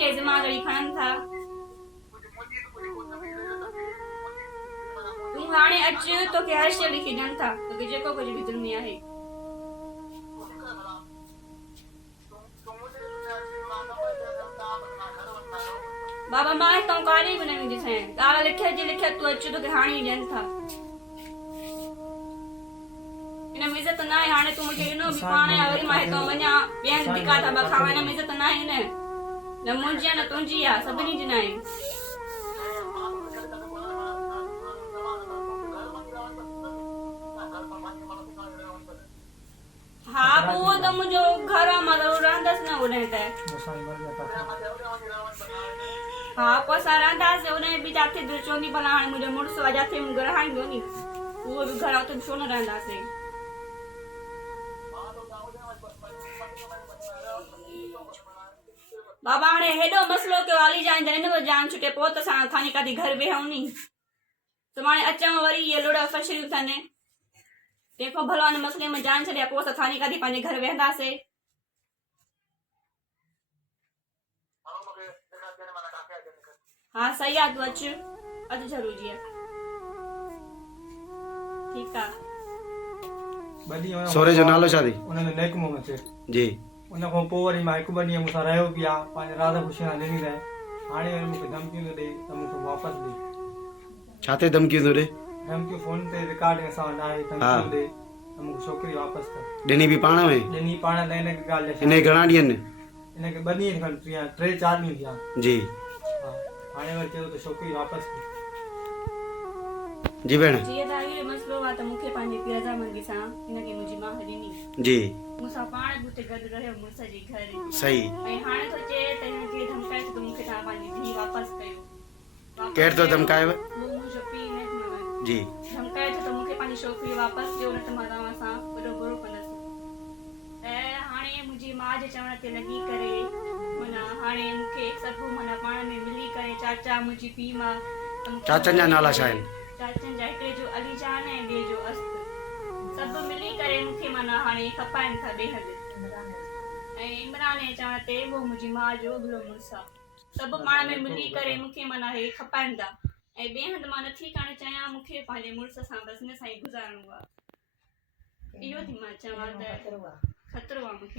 के ज़िम्मेदारी खणनि था। तूं हाणे अच तोखे हर शइ लिखी ॾियनि था, तोखे जेको कुझु बि दिलि में आहे। बाबा मां हितां काॾे बि न वेंदी सैं, ॻाल्हि लिखियत जी लिखियत तूं अच तोखे हाणे ई ॾियनि था। हिन में इज़त न आहे। हाणे तूं मूंखे ॾिनो बि पाण वरी मां हितां वञा ॿियनि धिका था ॿ खावां, हिन में इज़त न आहे। न मुंहिंजी आहे न तुंहिंजी आहे, सभिनी जी न आहे। हा पोइ उहो त मुंहिंजो घर आहे, मां रहंदसि न होॾे त। हा पोइ असां रहंदासीं होॾे बि जाथे दिलि चवंदी भला हाणे मुंहिंजो मुड़ुसु आहे जाथे मूंखे रहाईंदो नी, उहो बि घर उते छो न रहंदासीं। बाबा हाणे हेॾो मसलो कयो हाली जान जॾहिं जान छुटे पोइ त असां थानी काॾे घर वेहूं नी। सुभाणे अचूं वरी इहे लुड़ फशरियूं थियनि, तंहिंखां भलो हिन मसले में जान छॾिया पोइ असां थानी काॾे पंहिंजे घर वेहंदासीं। हा सही आहे, तूं अच अधु ज़रूरी आहे। ठीकु आहे। सोरे जो नालो छा थी? उनमें महकमो अचे जी। उन खां पोइ वरी मां हिकु ॿ ॾींहं मूंसां रहियो बि आहे, पंहिंजे राधा ख़ुशी सां ॾिनी रहे। हाणे वरी मूंखे धमकियूं थो ॾे त मूंखे वापसि ॾे। छा ते धमकियूं थो ॾे? धमकियूं फोन ते रिकॉर्डिंग सां आहे, धमकियूं ॾे त मूंखे छोकिरी वापसि कर। ॾिनी बि पाण में? ॾिनी पाण त हिनखे ॻाल्हि हिन घणा ॾींहंनि? हिनखे 2 ॾींहं खनि थी विया, 3-4 ॾींहं थिया। जी। हा हाणे वरी चयो त छोकिरी वापसि कर। जी भेण। जीअं त इहो मसलो आहे त मूंखे पंहिंजे पीउ रज़ामंदी सां हिनखे मुंहिंजी माउ ॾिनी। जी। मूंसां पाण बि हुते गॾु रहियो मुड़ुस जे घर। सही। ऐं हाणे थो चए त हिनखे धमकाए त मूंखे तव्हां पंहिंजी धीउ वापसि कयो। केरु थो धमकाएव? मुंहिंजो पीउ जी। धमकाए थो त मूंखे पंहिंजी छोकिरी वापसि ॾियो, न त मां तव्हां सां वॾो बुरो कंदसि। ऐं हाणे मुंहिंजी माउ जे चवण ते लॻी करे माना हाणे मूंखे सभु माना पाण में मिली करे चाचा मुंहिंजी पीउ मां। चाचनि जा नाला छा आहिनि? चाचनि जा हिकिड़े जो अलीजान ऐं ॿिए जो अस्त। सभु मिली करे मूंखे माना हाणे खपाइनि था ॿिए हंधि। ऐं इमरान जे चवण ते उहो मुंहिंजी माउ जो अॻिलो मुड़ुसु आहे। सभु पाण में मिली करे मूंखे माना हे खपाइनि था। ऐं ॿिए हंधि मां नथी करणु चाहियां, मूंखे पंहिंजे मुड़ुस सां बसि हिन सां ई गुज़ारणो आहे। इहो थी मां चवां त खतरो आहे मूंखे।